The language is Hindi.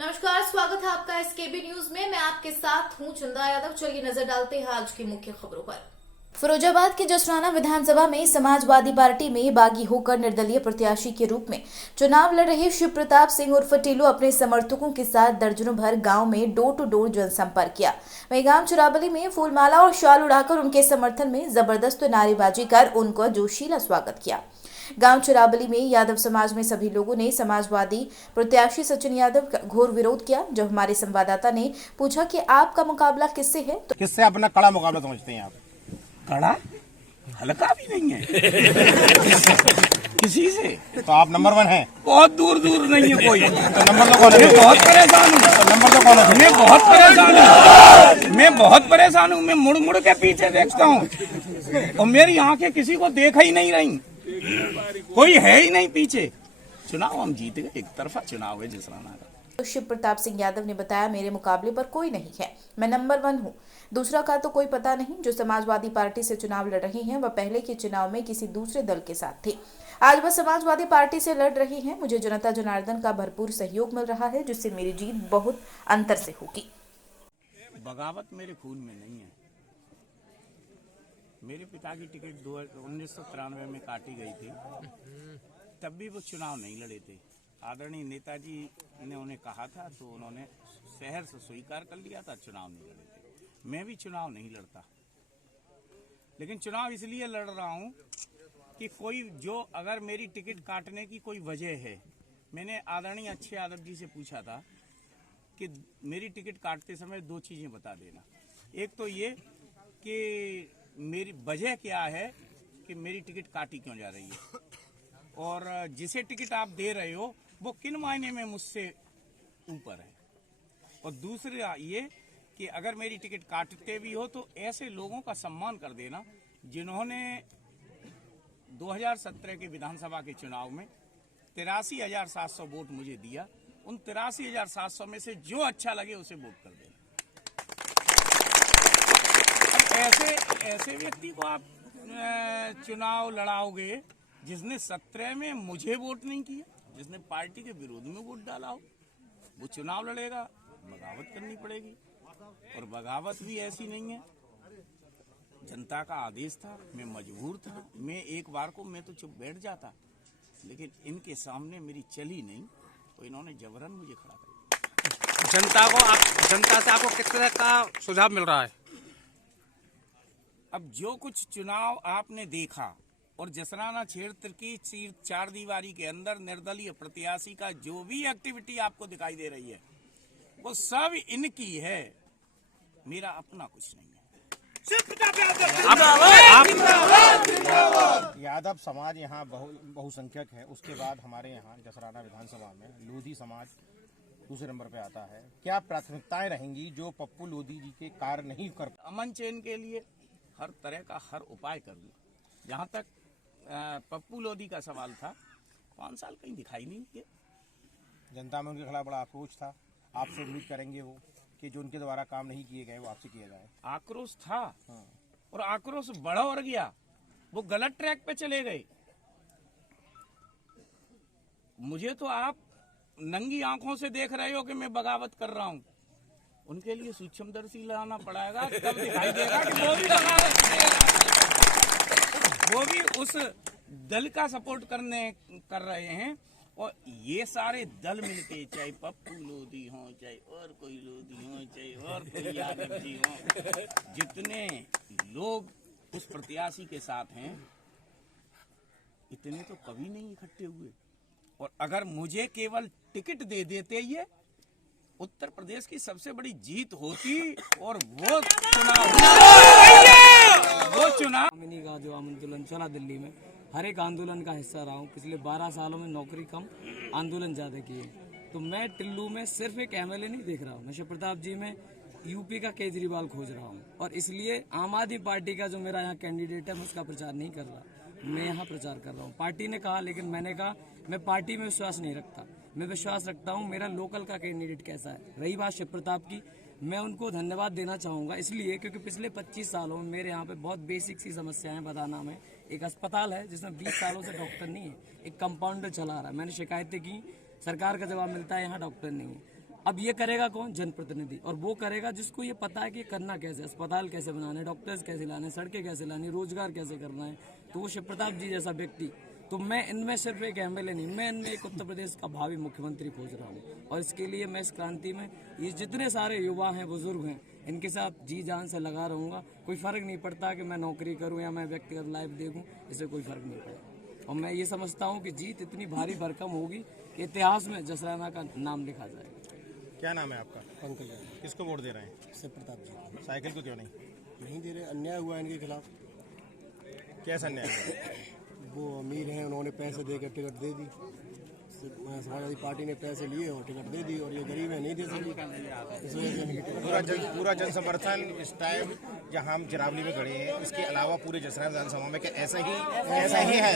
नमस्कार, स्वागत है आपका एसकेबी न्यूज में। मैं आपके साथ हूं चंदा यादव। चलिए नजर डालते हैं आज की मुख्य खबरों पर। फिरोजाबाद के जसराना विधानसभा में समाजवादी पार्टी में बागी होकर निर्दलीय प्रत्याशी के रूप में चुनाव लड़ रहे शिव प्रताप सिंह उर्फ टिल्लू अपने समर्थकों के साथ दर्जनों भर गांव में डोर टू डोर जनसंपर्क किया। वहीं गांव चुराबली में फूलमाला और शाल उड़ाकर उनके समर्थन में जबरदस्त नारेबाजी कर उनका जोशीला स्वागत किया। गांव चुराबली में यादव समाज में सभी लोगों ने समाजवादी प्रत्याशी सचिन यादव का घोर विरोध किया। जब हमारे संवाददाता ने पूछा कि आपका मुकाबला किससे है, तो किससे अपना कड़ा मुकाबला समझते हैं आप? कड़ा हल्का भी नहीं है किसी से। तो आप नंबर 1 हैं? बहुत दूर दूर नहीं है कोई। तो नंबर तो कौन है? मैं बहुत परेशान हूँ। तो नंबर तो कौन है? मैं बहुत परेशान हूँ। मैं बहुत परेशान हूँ। मैं मुड़ मुड़ के पीछे देखता हूँ और मेरी आंखें किसी को देख ही नहीं रही। कोई है ही नहीं पीछे। चुनाव हम जीत गए, एक तरफा चुनाव है जसराना का। शिव प्रताप सिंह यादव ने बताया, मेरे मुकाबले पर कोई नहीं है, मैं नंबर 1 हूँ। दूसरा का तो कोई पता नहीं। जो समाजवादी पार्टी से चुनाव लड़ रही हैं वह पहले के चुनाव में किसी दूसरे दल के साथ थे, आज वह समाजवादी पार्टी से लड़ रही हैं। मुझे जनता जनार्दन का भरपूर सहयोग मिल रहा है, जिससे मेरी जीत बहुत अंतर से होगी। बगावत मेरे खून में नहीं है। मेरे पिता की टिकट 1993 में काटी गई थी, तब भी वो चुनाव नहीं लड़े थे। आदरणीय नेताजी ने उन्हें कहा था तो उन्होंने शहर से स्वीकार कर लिया था, चुनाव नहीं लड़े थे। मैं भी चुनाव नहीं लड़ता, लेकिन चुनाव इसलिए लड़ रहा हूं कि कोई जो अगर मेरी टिकट काटने की कोई वजह है। मैंने आदरणीय अच्छे यादव जी से पूछा था कि मेरी टिकट काटते समय 2 चीजें बता देना। एक तो ये कि मेरी वजह क्या है कि मेरी टिकट काटी क्यों जा रही है, और जिसे टिकट आप दे रहे हो वो किन मायने में मुझसे ऊपर है। और दूसरा ये कि अगर मेरी टिकट काटते भी हो तो ऐसे लोगों का सम्मान कर देना जिन्होंने 2017 के विधानसभा के चुनाव में 83,700 वोट मुझे दिया। उन 83,700 में से जो अच्छा लगे उसे वोट कर देना। ऐसे व्यक्ति को आप चुनाव लड़ाओगे जिसने 17 में मुझे वोट नहीं किया, जिसने पार्टी के विरोध में वोट डाला हो, वो चुनाव लड़ेगा। बगावत करनी पड़ेगी, और बगावत भी ऐसी नहीं है। जनता का आदेश था, मैं मजबूर था। मैं एक बार को मैं तो चुप बैठ जाता, लेकिन इनके सामने मेरी चली नहीं, तो इन्होंने जबरन मुझे खड़ा कर दिया। जनता से आपको किस तरह का सुझाव मिल रहा है? अब जो कुछ चुनाव आपने देखा और जसराना क्षेत्र की 4 दीवारी के अंदर निर्दलीय प्रत्याशी का जो भी एक्टिविटी आपको दिखाई दे रही है वो सब इनकी है, मेरा अपना कुछ नहीं है। यादव समाज यहाँ बहुसंख्यक है। उसके बाद हमारे यहाँ जसराना विधानसभा में लोधी समाज दूसरे नंबर पे आता है। क्या प्राथमिकताएं रहेंगी जो पप्पू लोधी जी के कार्य नहीं कर? अमन चैन के लिए हर तरह का हर उपाय करूंगा। जहाँ तक पप्पू लोधी का सवाल था, 5 साल कहीं दिखाई नहीं दिए। जनता में उनके खिलाफ बड़ा आक्रोश था। आपसे उम्मीद करेंगे वो कि जो उनके द्वारा काम नहीं किए गए वो आपसे किया जाए। आक्रोश था, और आक्रोश बढ़ा और गया। वो गलत ट्रैक पे चले गए। मुझे तो आप नंगी आंखों से देख रहे हो कि मैं बगावत कर रहा हूं। उनके लिए सूक्ष्मदर्शी लाना पड़ेगा, तब दिखाई देगा कि वो भी बगावत वो भी उस दल का सपोर्ट कर रहे हैं। और ये सारे दल मिलके, चाहे पप्पू लोधी हो, चाहे और कोई लोधी हो, चाहे और कोई यादव जी हो, जितने लोग उस प्रत्याशी के साथ हैं इतने तो कभी नहीं इकट्ठे हुए। और अगर मुझे केवल टिकट दे देते ये उत्तर प्रदेश की सबसे बड़ी जीत होती। और वो चुनाव का जो आंदोलन चला दिल्ली में, हर एक आंदोलन का हिस्सा रहा हूँ। पिछले 12 सालों में नौकरी कम, आंदोलन ज़्यादा किए। तो मैं टिल्लू में सिर्फ एक एमएलए नहीं देख रहा हूँ, मैं शिव प्रताप जी में यूपी का केजरीवाल खोज रहा हूँ। और इसलिए आम आदमी पार्टी का जो मेरा यहाँ कैंडिडेट है मैं उसका प्रचार नहीं कर रहा, मैं यहाँ प्रचार कर रहा हूँ। पार्टी ने कहा, लेकिन मैंने कहा मैं पार्टी में विश्वास नहीं रखता। मैं विश्वास रखता हूँ मेरा लोकल का कैंडिडेट कैसा है। रही बात शिव प्रताप की, मैं उनको धन्यवाद देना चाहूँगा इसलिए क्योंकि पिछले 25 सालों में मेरे यहाँ पे बहुत बेसिक सी समस्याएं बदाना में एक अस्पताल है जिसमें 20 सालों से डॉक्टर नहीं है, एक कंपाउंडर चला रहा है। मैंने शिकायतें की, सरकार का जवाब मिलता है यहाँ डॉक्टर नहीं है। अब ये करेगा कौन? जनप्रतिनिधि। और वो करेगा जिसको ये पता है कि करना कैसे, अस्पताल कैसे बनाना है, डॉक्टर्स कैसे लाने हैं, सड़कें कैसे लानी, रोजगार कैसे करना है। तो वो शिव प्रताप जी जैसा व्यक्ति, तो मैं इनमें सिर्फ एक एमएलए नहीं, मैं इनमें एक उत्तर प्रदेश का भावी मुख्यमंत्री खोज रहा हूँ। और इसके लिए मैं इस क्रांति में ये जितने सारे युवा हैं, बुजुर्ग हैं, इनके साथ जी जान से लगा रहूँगा। कोई फर्क नहीं पड़ता कि मैं नौकरी करूँ या मैं व्यक्तिगत लाइफ देखूँ, इससे कोई फर्क नहीं पड़ेगा। और मैं ये समझता हूँ कि जीत इतनी भारी भरकम होगी कि इतिहास में जसराना का नाम लिखा जाएगा। क्या नाम है आपका? पंकज किसको वोट दे रहे हैं? शिव प्रताप जी साइकिल को क्यों नहीं? नहीं दे रहे, अन्याय हुआ है इनके खिलाफ। कैसा अन्याय हुआ? वो अमीर हैं, उन्होंने पैसे दे के टिकट दे दी, समाजवादी पार्टी ने पैसे लिए और टिकट दे दी, और ये गरीब है नहीं दे सकी, इस वजह से इनकी टिकट। पूरा जन समर्थन इस टाइम जहां हम चिरावली में खड़े हैं, इसके अलावा पूरे जसराना विधानसभा में क्या ऐसा ही है?